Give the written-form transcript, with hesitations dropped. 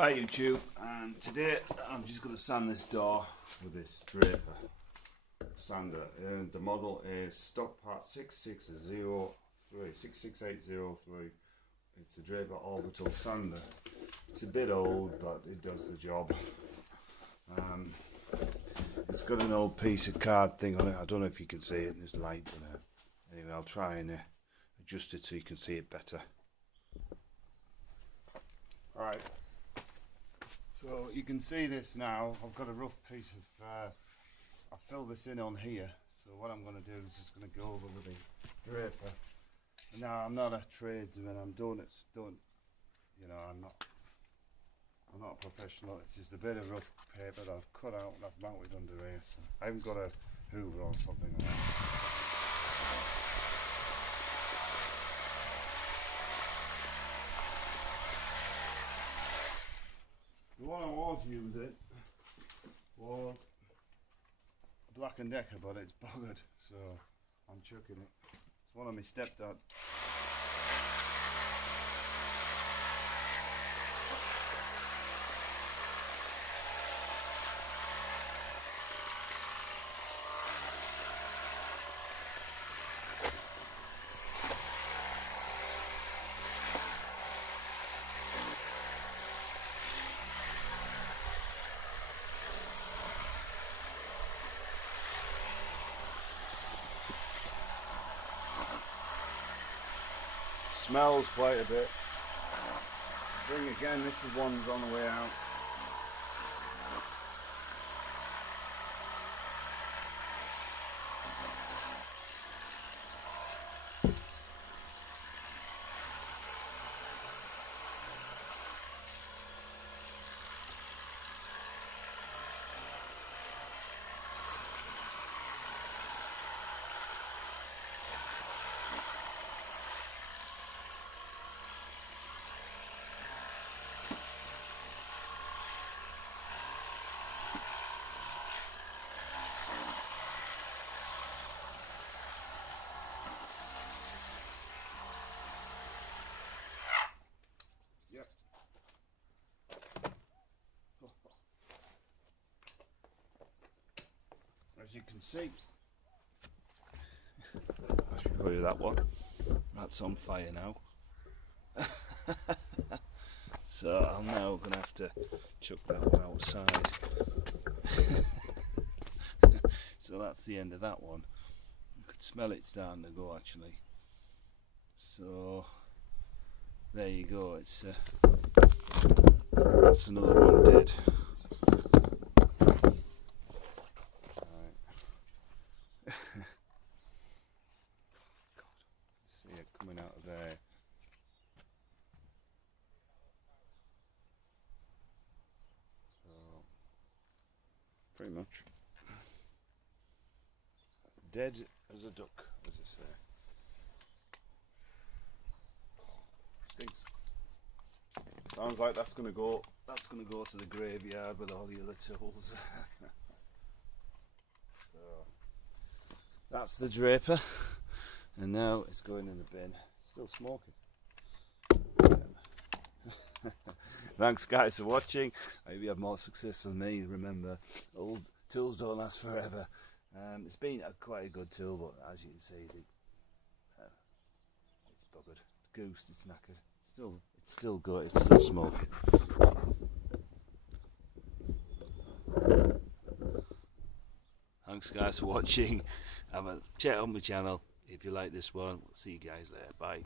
Hi YouTube, and today I'm just going to sand this door with this Draper sander, and the model is stock part 66803. It's a Draper orbital sander. It's a bit old, but it does the job. It's got an old piece of card thing on it. I don't know if you can see it, there's light in it. Anyway, I'll try and adjust it so you can see it better. Alright. So you can see this now. I've got a rough piece of, I fill this in on here. So what I'm going to do is just going to go over with the Draper. Now I'm not a tradesman. I'm not a professional. It's just a bit of rough paper that I've cut out and I've mounted under here. So I haven't got a hoover or something like that. The one I was using was a Black & Decker, but it's buggered, so I'm chucking it. It's one of my stepdad. Smells quite a bit. Bring again, this is one's on the way out. As you can see, I should show you that one. That's on fire now. So I'm now going to have to chuck that one outside. So that's the end of that one. You could smell it starting to go actually. So there you go. It's that's another one dead. See it coming out of there. So pretty much dead as a duck, as I say. Stinks. Sounds like that's gonna go to the graveyard with all the other tools. So that's the Draper, and now it's going in the bin. Still smoking. Thanks guys for watching. I hope you have more success than me. Remember, old tools don't last forever. It's been quite a good tool, but as you can see, it's buggered, it's goosed, it's knackered. It's still good. It's still smoking. Thanks guys for watching. Have a check on my channel if you like this one. We'll see you guys later. Bye.